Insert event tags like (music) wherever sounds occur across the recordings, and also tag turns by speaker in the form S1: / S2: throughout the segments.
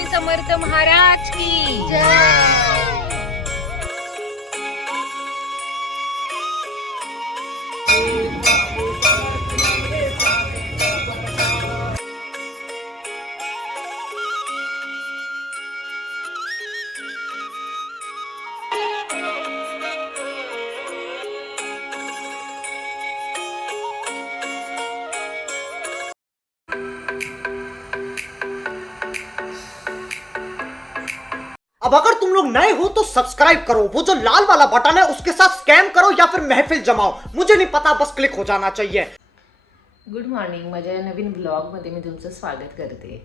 S1: स्वामी समर्थ महाराज की.
S2: अब अगर तुम लोग नए हो तो सब्सक्राइब करो। वो जो लाल वाला बटन है उसके साथ स्कैम करो या फिर महफिल जमाओ। मुझे नहीं पता बस क्लिक हो जाना चाहिए।
S3: गुड मॉर्निंग माझ्या नवीन ब्लॉगमध्ये मी तुमचं स्वागत करते.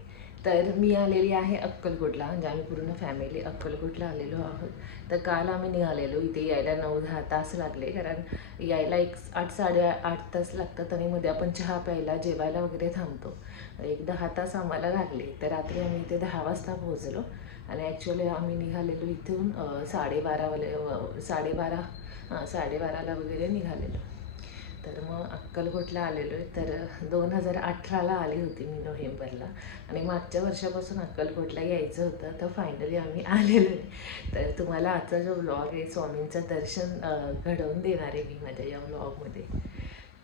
S3: तर मी आलेली आहे अक्कलकोटला म्हणजे आम्ही पूर्ण फॅमिली अक्कलकोटला आलेलो आहोत. तर काल आम्ही निघालेलो इथे यायला नऊ दहा तास लागले कारण यायला एक आठ साडे आठ तास लागतात आणि मध्ये आपण चहा प्यायला जेवायला वगैरे थांबतो. एक दहा तास आम्हाला लागले तर रात्री आम्ही इथे दहा वाजता पोहोचलो. आणि ॲक्च्युली आम्ही निघालेलो इथून साडेबारा साडेबारावाले साडेबारा हां साडेबाराला वगैरे निघालेलो तर मग अक्कलकोटला आलेलो आहे तर दोन हजार अठराला आली होती मी नोव्हेंबरला आणि मागच्या वर्षापासून अक्कलकोटला यायचं होतं तर फायनली आम्ही आलेलो आहे तर तुम्हाला आजचा जो ब्लॉग आहे स्वामींचं दर्शन घडवून देणार आहे मी माझ्या या ब्लॉगमध्ये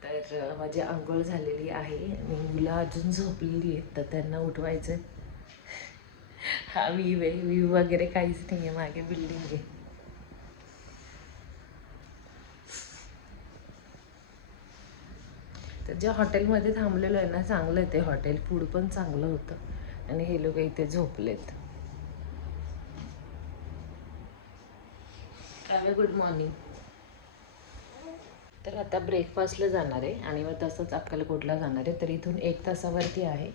S3: तर माझी आंघोळ झालेली आहे आणि मुलं अजून झोपलेली आहेत तर त्यांना उठवायचं हा व्ह्यू आहे व्ह्यू वगैरे काहीच नाही आहे मागे बिल्डिंग आहे. तर ज्या हॉटेलमध्ये थांबलेलो आहे ना चांगलं आहे ते हॉटेल. फूड पण चांगलं होतं. आणि हे लोक इथे झोपलेत. गुड मॉर्निंग तर आता ब्रेकफास्टला जाणार आहे. आणि मग तसंच अक्कलकोटला जाणार आहे. तर इथून एक तासावरती आहे.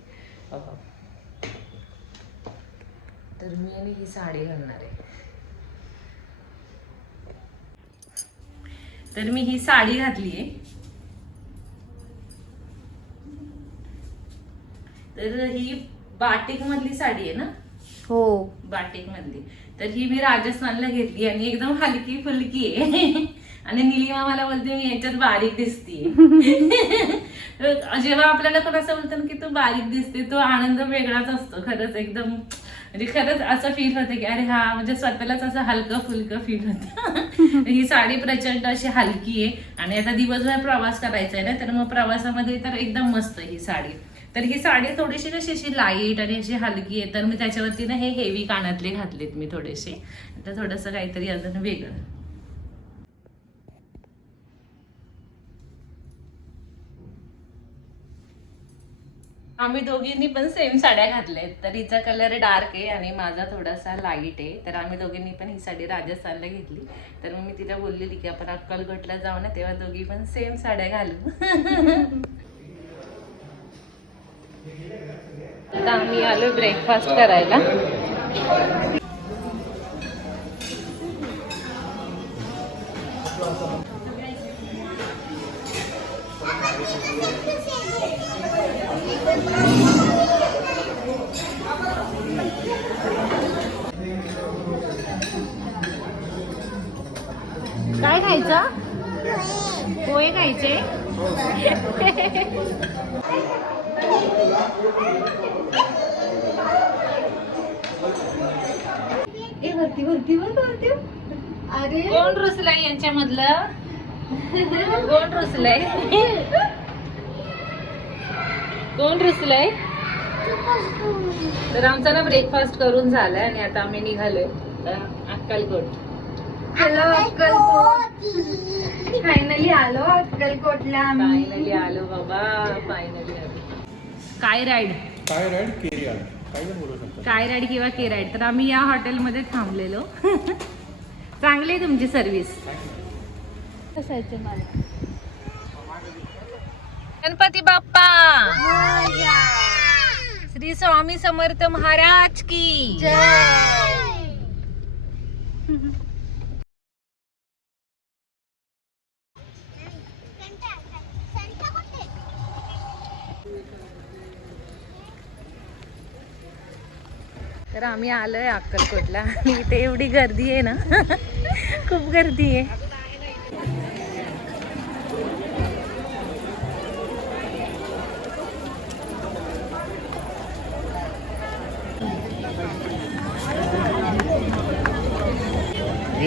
S3: तर मी आणि ही साडी घालणार आहे. तर मी ही साडी घातली आहे. तर ही बाटिक मधली साडी आहे ना?
S1: हो.
S3: बाटिक मधली तर ही मी राजस्थानला घेतली आणि एकदम हलकी फुलकी आहे. आणि निलिमा मला बोलते मी याच्यात बारीक दिसतीये. (laughs) जेव्हा आपल्याला कोण असं बोलतं ना की तू बारीक दिसते तो आनंद वेगळाच असतो खरंच. एकदम म्हणजे खरंच असं फील होतं की अरे हा म्हणजे स्वतःलाच असं हलकं फुलकं फील होतं. (laughs) ही साडी प्रचंड अशी हलकी आहे आणि आता दिवसभर प्रवास करायचा आहे ना तर मग प्रवासामध्ये तर एकदम मस्त ही साडी. तर ही साडी थोडीशी कशी अशी लाइट आणि अशी हलकी आहे तर मी त्याच्यावरती ना हे हेवी कानातले घातलेत मी थोडेसे. तर थोडंसं काहीतरी अजून वेगळं. आम्ही दोघींनी पण सेम साड्या घातल्यात. तर हिचा कलर डार्क आहे आणि माझा थोडासा लाइट आहे. तर आम्ही दोघींनी पण ही साडी राजस्थानला घेतली. तर मग मी तिला बोललेली की आपण अक्कलकोटला जाऊ ना तेव्हा दोघी पण सेम साड्या घालू. (laughs) आता आम्ही आलो ब्रेकफास्ट करायला. काय खायचं? पोहे खायचे.
S1: ए वरती वरती वर वरती. अरे.
S3: कोण रुसलाय यांच्यामधलं? कोण रुसलाय? कोण रुसलंय? तर आमचा ना ब्रेकफास्ट करून झालाय आणि आता आम्ही निघालोय. अक्कलकोट
S1: हॅलो अक्कलकोट फायनली आलो अक्कलकोटला आम्ही.
S3: फायनली आलो बाबा फायनली आलो. काय राईड
S4: काय राईड
S3: काय राईड किंवा के राईड तर आम्ही या हॉटेलमध्ये थांबलेलो. (laughs) चांगली आहे तुमची सर्व्हिस
S1: असायचं मला.
S3: गणपती बाप्पा! श्री स्वामी समर्थ महाराज की! तर आम्ही आलोय अक्कलकोटला. आणि इथे एवढी गर्दी आहे ना. (laughs) खूप गर्दी आहे.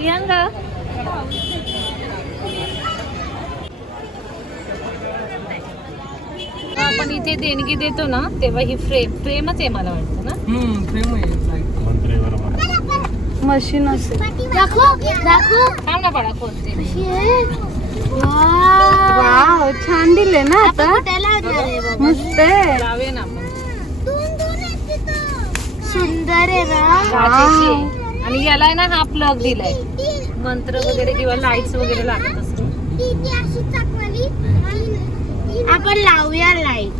S3: प्रियांका. आपण इथे देणगी देतो ना तेव्हा ही फ्रेम फ्रेमच आहे मला वाटतं ना?
S1: मशीन असेल.
S5: दाखव दाखव.
S3: थांब ना बाळा कोणते
S1: वाव छान दिले ना आता? मस्त आहे.
S3: लावे ना आपण.
S5: सुंदर आहे ना.
S3: आणि याला आहे ना हा प्लग दिलाय. मंत्र वगैरे किंवा लाईट्स वगैरे लागत असते
S5: आपण लावूया लाइट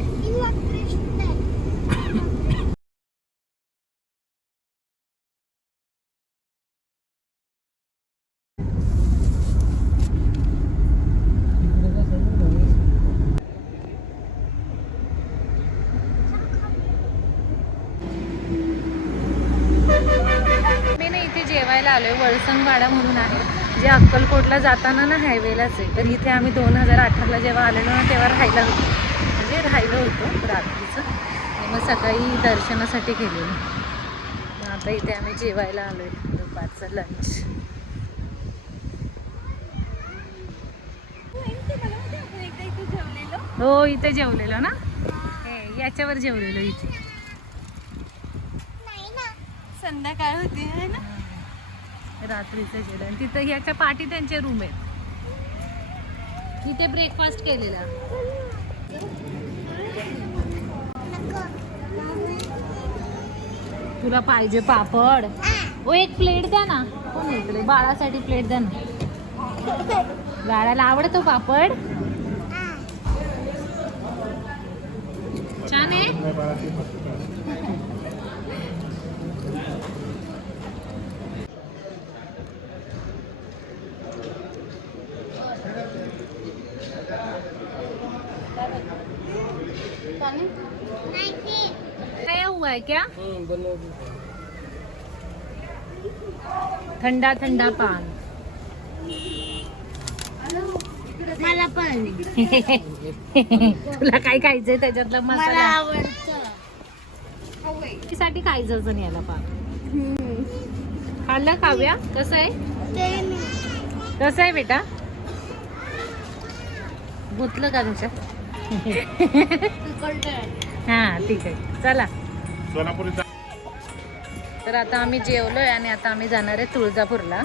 S3: मी ना इथे जेवायला आलोय वळसंगवाडा म्हणून आहे. जे अक्कलकोटला जाताना ना हायवेलाच आहे. तर इथे आम्ही दोन हजार अठराला जेव्हा आलेलो ना तेव्हा राहायला होतो. म्हणजे राहिलो होतो रात्रीचं. आणि मग सकाळी दर्शनासाठी गेलेलो. मग आता इथे आम्ही जेवायला आलो आहे दुपारचं लंच हो इथे जेवलेलो ना? याच्यावर जेवलेलो इथे.
S1: संध्याकाळ होती है ना?
S3: रात्रीचं जेवण. तिथं ह्याच्या पाठी त्यांचे रूम आहेत. तिथे ब्रेकफास्ट केलेला. तुला पाहिजे पापड. ओ एक प्लेट द्या ना. कोण इकडे. बाळासाठी प्लेट द्या ना. बाळाला आवडतो पापड? छान आहे? हुआ है क्या ठंडा ठंडा पान.
S5: मला पण.
S3: तुला काय खायचंय त्याच्यातला
S5: मला
S3: मसाला
S5: आवडतं.
S3: साठी खायचं नाही याला पान? खाल्लं काव्या? कसं आहे?
S5: ते मी-
S3: कसं आहे बेटा? गुतलं का
S5: आहे.
S3: हा ठीक आहे. चला. तर आता आम्ही जेवलोय आणि आता आम्ही जाणार आहे तुळजापूरला.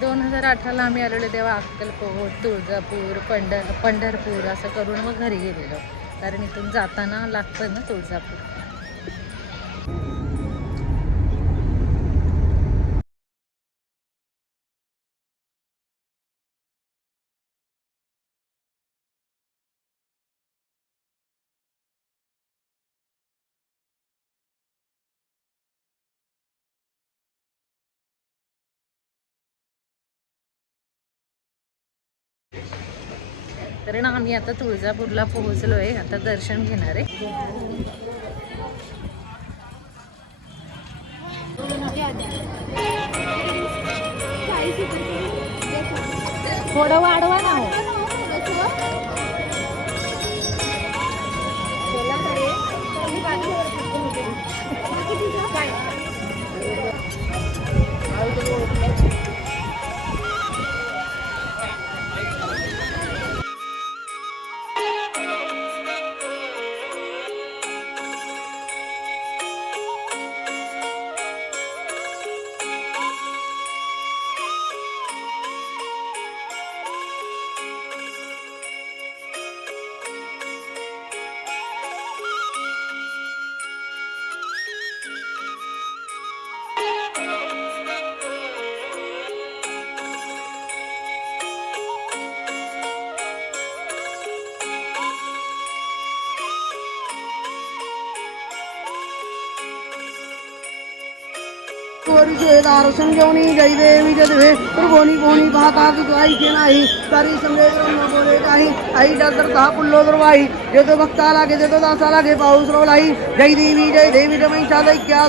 S3: दोन हजार अठराला आम्ही आलेलो तेव्हा अक्कलकोट तुळजापूर पंढर पंढरपूर असं करून मग घरी गेलेलो. कारण इथून जाताना लागतं ना तुळजापूर. कारण आम्ही आता तुळजापूरला पोहोचलो आहे आता दर्शन घेणार आहे. थोडं वाढवा ना हो.
S6: परिचयदार घेऊन जय देवी जदवे प्रभोनी कोणी पाहता की आई के नाही तरी समजे बोले काही आई तर दहा पुल्लो तर वाई जेतो भक्ता लागे जेतो दासा लागे पाऊस रोलाई जय देवी जय देवी रमई चालय क्या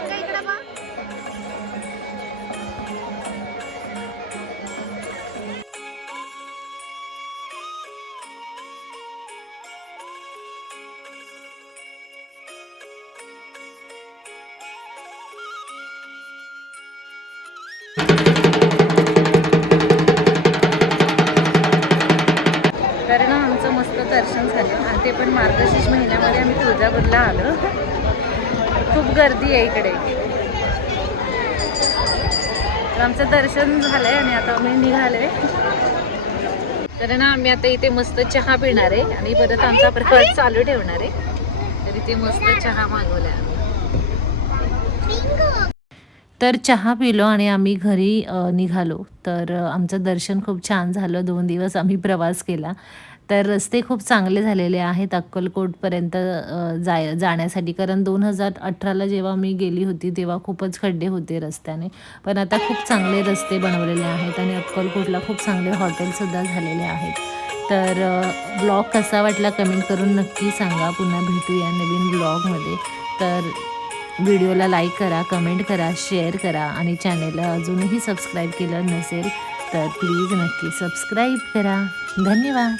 S6: रोरी
S3: तर ना आमचं मस्त दर्शन झालं. आणि ते पण मार्गशीर्ष महिन्यामध्ये आम्ही तुळजापूरला आलो. खूप गर्दी आहे इकडे. तर आमचं दर्शन झालंय आणि आता आम्ही निघालोय. तर ना आम्ही आता इथे मस्त चहा पिणार आहे आणि परत आमचा प्रवास चालू ठेवणार आहे. तर इथे मस्त चहा मागवलाय आम्ही. तर चहा पिलो आणि आम्ही घरी निघालो. तर आमचं दर्शन खूप छान झालं. दोन दिवस आम्ही प्रवास केला. तर रस्ते खूप चांगले झालेले आहेत अक्कलकोटपर्यंत जाय जाण्यासाठी. कारण दोन हजार अठराला जेव्हा मी गेली होती तेव्हा खूपच खड्डे होते रस्त्याने. पण आता खूप चांगले रस्ते बनवलेले आहेत आणि अक्कलकोटला खूप चांगले हॉटेलसुद्धा झालेले आहेत. तर ब्लॉग कसा वाटला कमेंट करून नक्की सांगा. पुन्हा भेटूया नवीन ब्लॉगमध्ये. तर व्हिडिओला लाईक करा कमेंट करा शेअर करा आणि चॅनेलला अजूनही सबस्क्राईब केलं नसेल तर प्लीज नक्की सबस्क्राईब करा. धन्यवाद.